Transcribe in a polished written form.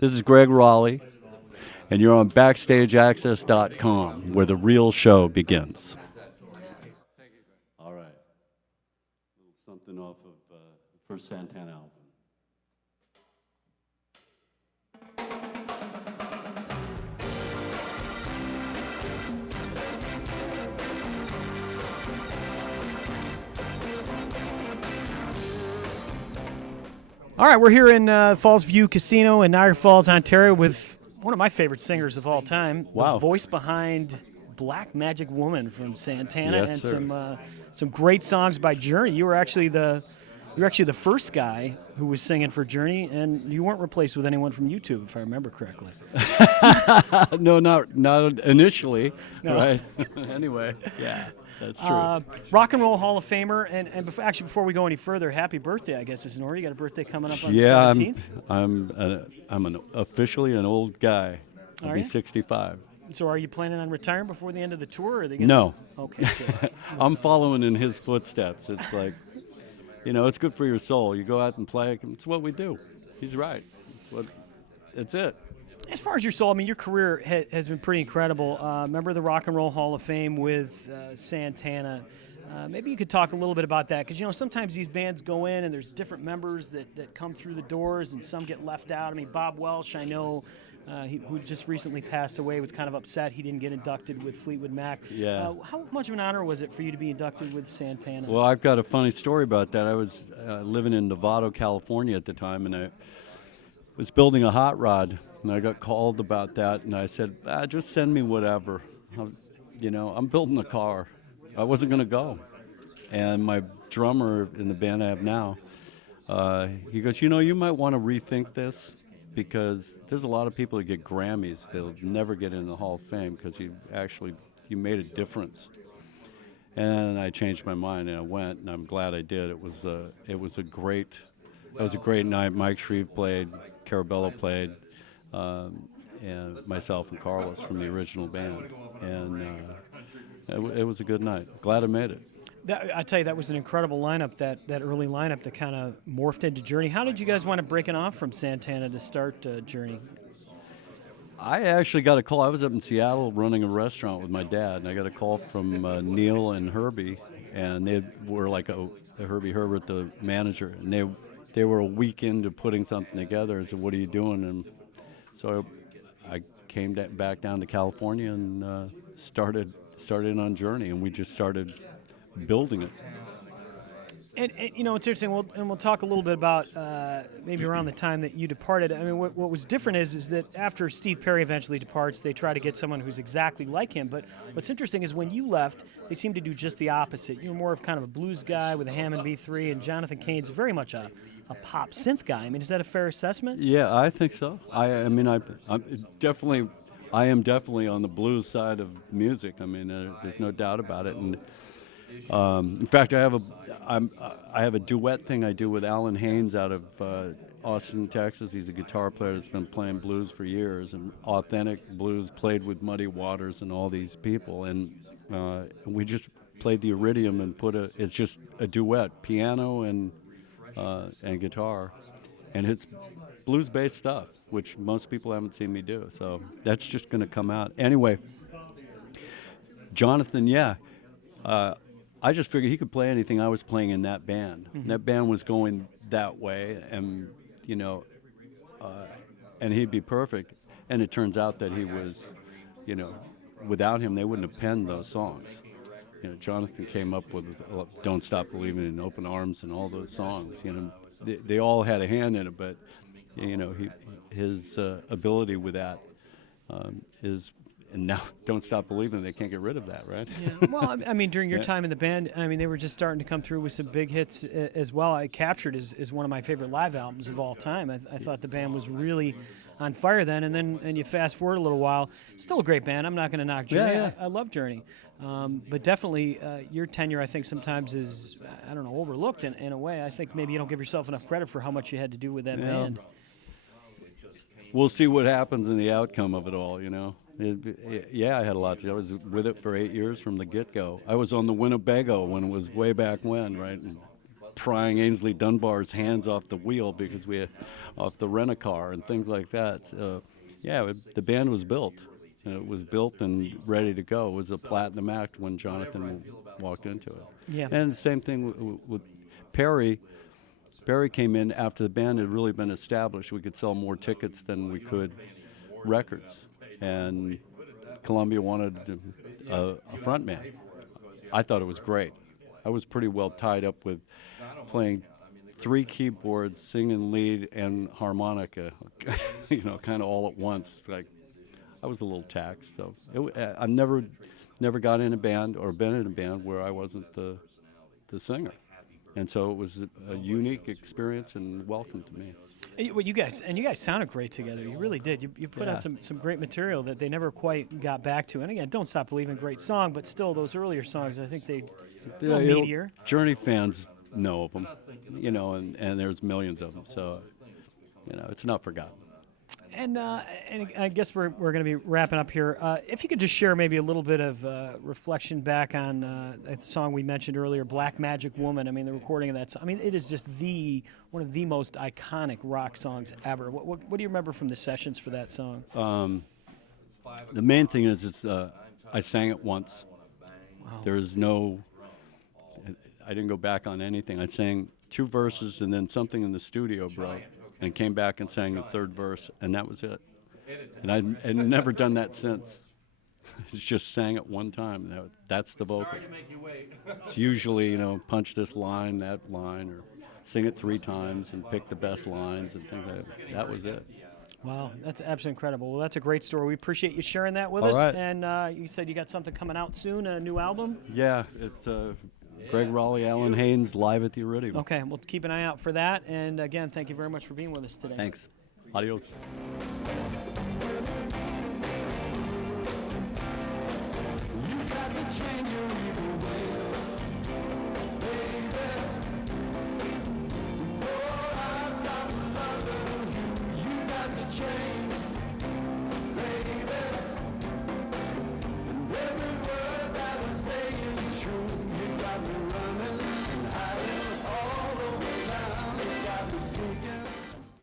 This is Gregg Rolie, and you're on BackstageAxxess.com, where the real show begins. All right. A little something off of the first Santana album. All right, we're here in Fallsview Casino in Niagara Falls, Ontario, with one of my favorite singers of all time, Wow. the voice behind Black Magic Woman from Santana, Yes, and sir. some great songs by Journey. You were actually the first guy who was singing for Journey, and you weren't replaced with anyone from YouTube, if I remember correctly. No, not initially, No. right? Anyway, yeah, that's true. Rock and Roll Hall of Famer, and before we go any further, happy birthday, I guess, is in order. You got a birthday coming up on the Yeah, 17th? I'm officially an old guy. I'll Are be you? 65. So are you planning on retiring before the end of the tour? Or are they gonna... No. Okay, good. I'm following in his footsteps. It's like, it's good for your soul. You go out and play. It's what we do. He's right. It's it. As far as your soul, I mean, your career has been pretty incredible. Member of the Rock and Roll Hall of Fame with Santana. Maybe you could talk a little bit about that, because sometimes these bands go in and there's different members that come through the doors, and some get left out. I mean, Bob Welsh, I know, who just recently passed away, was kind of upset he didn't get inducted with Fleetwood Mac. Yeah. How much of an honor was it for you to be inducted with Santana? Well, I've got a funny story about that. I was living in Novato, California at the time, and I was building a hot rod, and I got called about that, and I said, just send me whatever. I'm building a car. I wasn't going to go. And my drummer in the band I have now, he goes, you might want to rethink this, because there's a lot of people that get Grammys. They'll never get in the Hall of Fame because you made a difference. And I changed my mind and I went, and I'm glad I did. It was a great night. Mike Shreve played, Carabello played, and myself and Carlos from the original band, and it was a good night. Glad I made it. I tell you, that was an incredible lineup, that early lineup that kind of morphed into Journey. How did you guys wind up breaking off from Santana to start Journey? I actually got a call. I was up in Seattle running a restaurant with my dad, and I got a call from Neil and Herbie, and they were like Herbie Herbert, the manager, and they were a week into putting something together. I said, "What are you doing?" And so I came back down to California and started on Journey, and we just started building it. And it's interesting. We'll talk a little bit about maybe around the time that you departed. I mean, what was different is that after Steve Perry eventually departs, they try to get someone who's exactly like him. But what's interesting is when you left, they seemed to do just the opposite. You were more of kind of a blues guy with a Hammond B3, and Jonathan Cain's very much a pop synth guy. I mean, is that a fair assessment? Yeah, I think so. I am definitely on the blues side of music. I mean, there's no doubt about it. And in fact, I have a duet thing I do with Alan Haynes out of Austin, Texas. He's a guitar player that's been playing blues for years, and authentic blues, played with Muddy Waters and all these people. And we just played the Iridium and it's just a duet, piano and guitar, and it's blues-based stuff, which most people haven't seen me do. So that's just going to come out anyway. Jonathan, yeah. I just figured he could play anything I was playing in that band. Mm-hmm. That band was going that way, and and he'd be perfect. And it turns out that he was, without him, they wouldn't have penned those songs. Jonathan came up with "Don't Stop Believing" and "Open Arms" and all those songs. They all had a hand in it, but his ability with that is. And now, "Don't Stop Believing," they can't get rid of that, right? Yeah. Well, I mean, during your time in the band, I mean, they were just starting to come through with some big hits as well. I Captured is one of my favorite live albums of all time. I thought the band was really on fire then, and you fast forward a little while, still a great band. I'm not going to knock Journey. Yeah. I love Journey. But definitely your tenure, I think, sometimes is, overlooked in a way. I think maybe you don't give yourself enough credit for how much you had to do with that band. We'll see what happens in the outcome of it all, Yeah, I had a lot to do. I was with it for 8 years from the get-go. I was on the Winnebago when it was way back when, right? And prying Ainsley Dunbar's hands off the wheel because we had off the rent-a-car and things like that. So, yeah, the band was built. And it was built and ready to go. It was a platinum act when Jonathan walked into it. Yeah. And the same thing with Perry. Perry came in after the band had really been established. We could sell more tickets than we could records. And Columbia wanted a front man. I thought it was great. I was pretty well tied up with playing 3 keyboards, singing lead, and harmonica, kind of all at once. Like, I was a little taxed. So I've never got in a band or been in a band where I wasn't the singer. And so it was a unique experience and welcome to me. Well, you guys sounded great together. You really did. You put out some great material that they never quite got back to. And again, Don't Stop Believing, great song, but still those earlier songs, I think they a little meatier. Journey fans know of them, and there's millions of them. So, it's not forgotten. And I guess we're going to be wrapping up here. If you could just share maybe a little bit of reflection back on the song we mentioned earlier, Black Magic Woman. I mean, the recording of that song. I mean, it is just one of the most iconic rock songs ever. What do you remember from the sessions for that song? The main thing is I sang it once. Wow. I didn't go back on anything. I sang 2 verses and then something in the studio broke. And came back and sang the 3rd verse, and that was it. And I'd never done that since. Just sang it one time. That's the vocal. It's usually, punch this line, that line, or sing it 3 times and pick the best lines and things like that. That was it. Wow, that's absolutely incredible. Well, that's a great story. We appreciate you sharing that with All us. right. And you said you got something coming out soon, a new album? Yeah, it's Gregg Rolie, Alan Haynes, live at the Iridium. Okay, we'll keep an eye out for that. And again, thank you very much for being with us today. Thanks. Adios. You got to change your evil ways, baby. Before I stop loving you, you got to change.